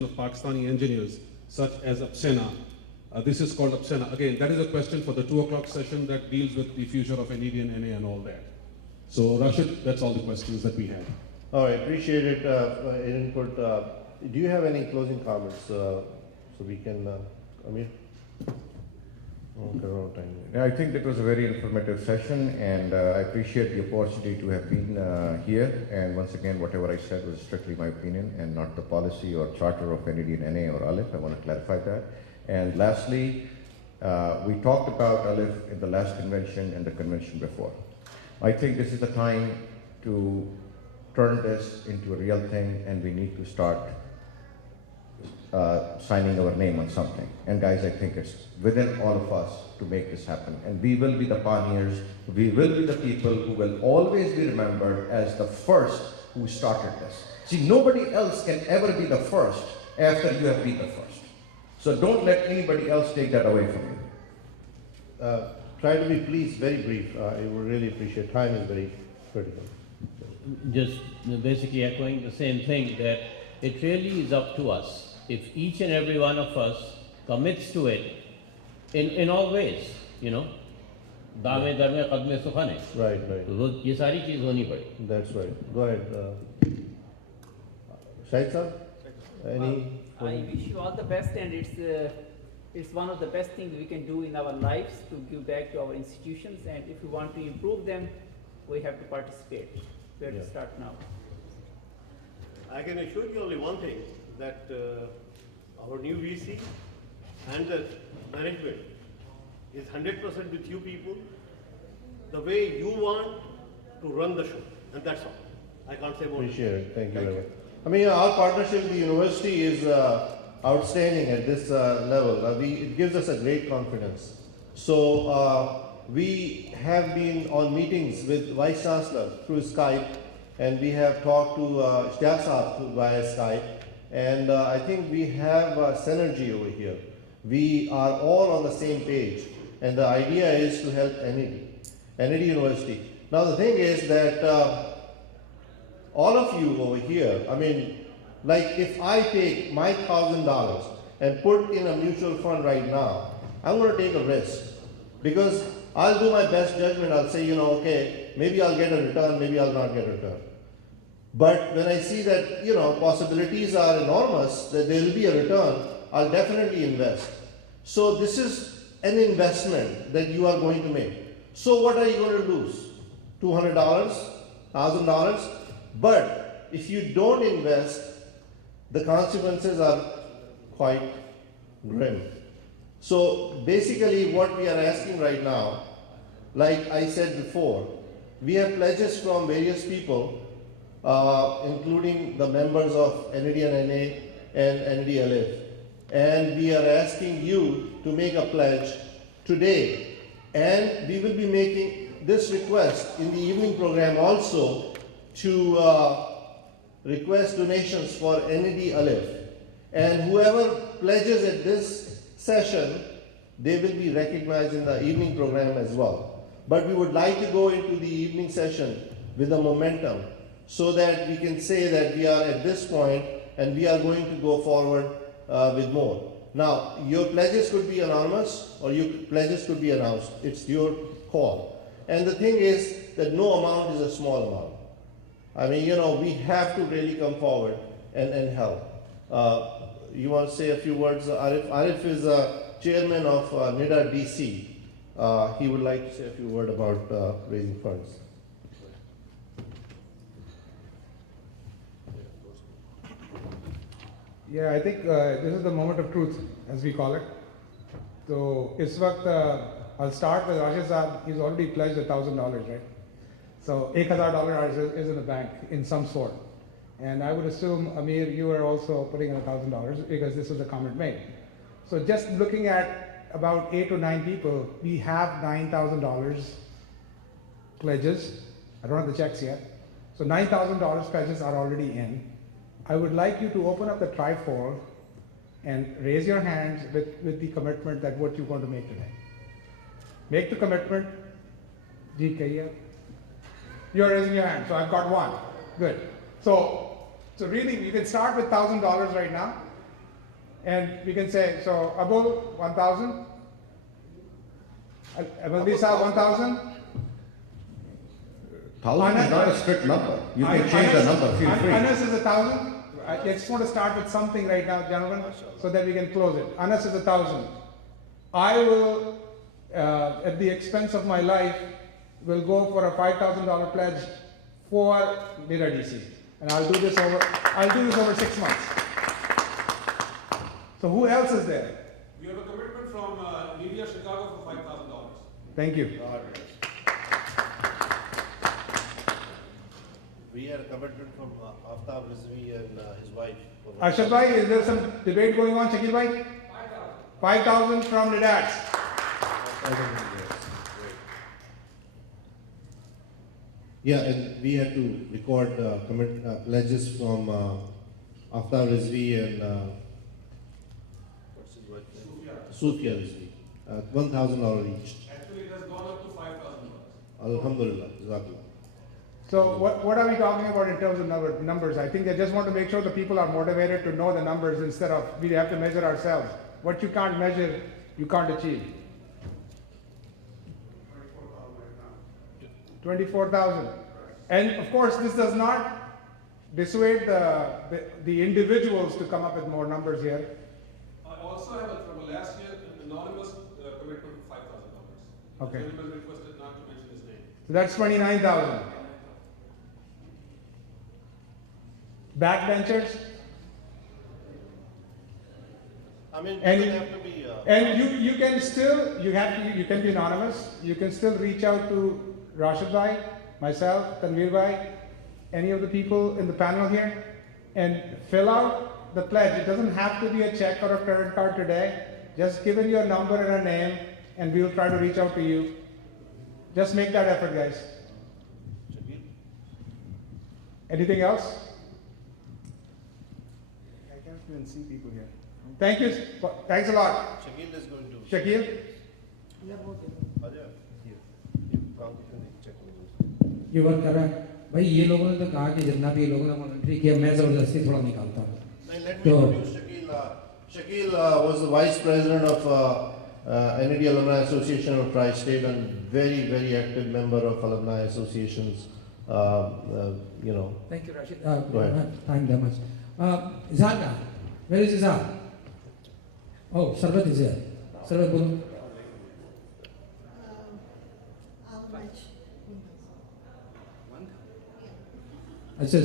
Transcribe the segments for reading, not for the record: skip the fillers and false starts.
of Pakistani engineers, such as Apsena. This is called Apsena. Again, that is a question for the 2 o'clock session that deals with the future of NED and NA and all that. So, Rashid, that's all the questions that we had. All right, appreciate it, input. Do you have any closing comments so we can, Amir? Okay, wrong time. I think that was a very informative session, and I appreciate the opportunity to have been here. And once again, whatever I said was strictly my opinion and not the policy or charter of NED and NA or Aleph. I want to clarify that. And lastly, we talked about Aleph in the last convention and the convention before. I think this is the time to turn this into a real thing, and we need to start signing our name on something. And guys, I think it's within all of us to make this happen. And we will be the pioneers. We will be the people who will always be remembered as the first who started this. See, nobody else can ever be the first after you have been the first. So don't let anybody else take that away from you. Try to be, please, very brief. I would really appreciate. Time is very critical. Just basically echoing the same thing, that it really is up to us. If each and every one of us commits to it in all ways, you know, दामे दरमे कदमे सुखाने, Right. तो ये सारी चीज होनी पड़ी. That's right. Go ahead. Shahid sir? Any? I wish you all the best, and it's one of the best things we can do in our lives to give back to our institutions, and if we want to improve them, we have to participate. We have to start now. I can assure you only one thing, that our new VC and the management is 100% with you people, the way you want to run the show, and that's all. I can't say more. Appreciate it. Thank you very much. I mean, our partnership with the university is outstanding at this level. It gives us a great confidence. So we have been on meetings with Vice Chancellor through Skype, and we have talked to Ishtiaq Saab via Skype, and I think we have synergy over here. We are all on the same page, and the idea is to help NED University. Now the thing is that all of you over here, I mean, like if I take my $1,000 and put in a mutual fund right now, I'm going to take a risk, because I'll do my best judgment. I'll say, you know, okay, maybe I'll get a return, maybe I'll not get a return. But when I see that, you know, possibilities are enormous, that there will be a return, I'll definitely invest. So this is an investment that you are going to make. So what are you going to lose? $200, $1,000? But if you don't invest, the consequences are quite grim. So basically what we are asking right now, like I said before, we have pledges from various people, including the members of NED and NA and NED Aleph. And we are asking you to make a pledge today. And we will be making this request in the evening program also to request donations for NED Aleph. And whoever pledges at this session, they will be recognized in the evening program as well. But we would like to go into the evening session with a momentum, so that we can say that we are at this point and we are going to go forward with more. Now, your pledges could be anonymous or your pledges could be announced. It's your call. And the thing is that no amount is a small amount. I mean, you know, we have to really come forward and help. You want to say a few words? Arif is chairman of NIDA DC. He would like to say a few words about raising funds. Yeah, I think this is the moment of truth, as we call it. So, इस वक्त I'll start with Rashid Saab. He's already pledged $1,000, right? So, $1,000 is in the bank in some sort. And I would assume, Amir, you are also putting in $1,000 because this was a comment made. So, just looking at about 8 or 9 people, we have $9,000 pledges. I don't have the checks yet. So, $9,000 pledges are already in. I would like you to open up the trifold and raise your hands with the commitment that what you're going to make today. Make the commitment. You're raising your hand, so I've got one. Good. So really, you can start with $1,000 right now, And we can say, so Abul, 1,000. Abulisa, 1,000. 1,000 is not a strict number. You can change the number, feel free. Anas is 1,000. I just want to start with something right now, gentlemen, so that we can close it. Anas is 1,000. I will, at the expense of my life, will go for a $5,000 pledge for Mira DC. And I'll do this over 6 months. So who else is there? We have a commitment from Media Chicago for $5,000. Thank you. We had a commitment from Aftab Rizvi and his wife. Arshad bhai, is there some debate going on, Shakil bhai? 5,000 from Nidat. Yeah, and we had to record pledges from Aftab Rizvi and what's his wife name? Sufia Rizvi. $1,000 each. Actually, it has gone up to $5,000. Alhamdulillah. Jazakallah. So what are we talking about in terms of numbers? I think I just want to make sure the people are motivated to know the numbers instead of we have to measure ourselves. What you can't measure, you can't achieve. 24,000. And of course, this does not dissuade the individuals to come up with more numbers here. I also have from last year an anonymous commitment of $5,000. Okay. The gentleman requested not to mention his name. So that's 29,000. Backbenchers? I mean, it And doesn't have to be. And you can still, you can be anonymous, you can still reach out to Rashid bhai, myself, Tanveer bhai, any of the people in the panel here, and fill out the pledge. It doesn't have to be a check or a credit card today. Just give in your number and a name, and we'll try to reach out to you. Just make that effort, guys. Anything else? I can't even see people here. Thank you. Thanks a lot. Shakil is going to. Shakil? ये work कर रहा है भाई ये लोगों ने तो कहा कि जितना भी ये लोगों ने वॉलंटरी किया मैं जबरदस्ती थोड़ा निकालता हूँ Let me introduce Shakil. Shakil was the vice president of NAD Alumni Association of Tri-State and very, very active member of alumni associations. You know. Thank you Rashid Go ahead. Thank you much इजहार का where is इजहार ओह शरबत is here शरबत बोलो How much? अच्छा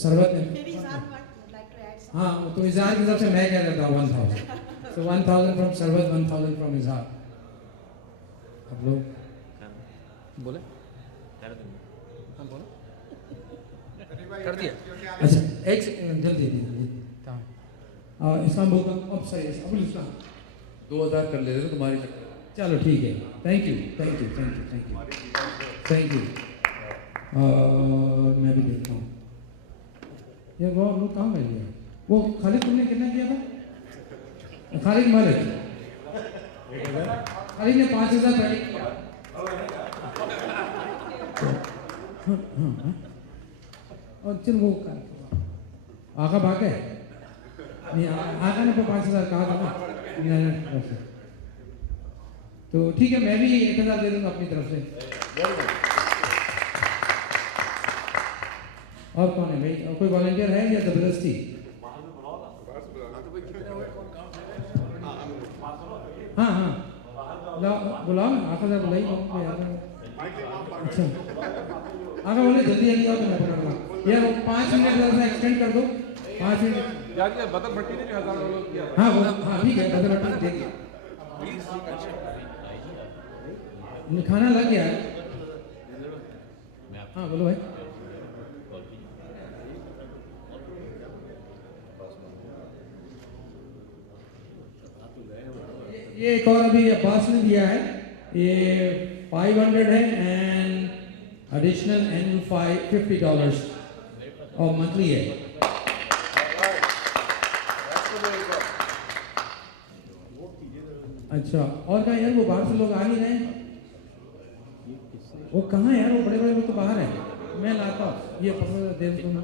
शरबत में Maybe Izan would like to add something. हाँ तो इजहार की तरफ से मैं कह देता हूँ 1,000 so 1,000 फ्रॉम शरबत 1,000 फ्रॉम इजहार अब लोग बोले कर दिया अच्छा एक जल्दी इस्लाम बोलता अब सही अबुल इस्लाम 2,000 कर लेते तुम्हारी चलो ठीक है thank you thank you thank you thank you thank you मैं भी देखता हूँ ये वो लोग कहाँ गए हैं वो खालिद तुमने कितना किया था खालिद मालिक खालिद ने 5,000 पहले किया और चल वो आका भाग है नहीं आका ने 5,000 कहा था ना तो ठीक है मैं भी 1,000 दे दूंगा अपनी तरफ से और कौन है भाई और कोई वॉलंटियर है या जबरदस्ती हाँ हाँ बुलाओ ना आका साहब बुलाइए अच्छा आका बोले जल्दी जल्दी आओ तो मैं पकड़ यार 5 मिनट जरा सा एक्सटेंड कर दो 5 मिनट यार ये बदर भट्टी ने भी $1,000 किया हाँ हाँ ठीक है बदर भट्टी दे खाना लग गया हाँ बोलो भाई ये एक और अभी अब्बास ने दिया है ये 500 है एंड एडिशनल एनुअल $50 और मंथली है अच्छा और क्या यार वो बाहर से लोग आ नहीं रहे वो कहाँ है यार वो बड़े बड़े लोग तो बाहर हैं मैं लाता हूँ ये पकड़ो दे दो ना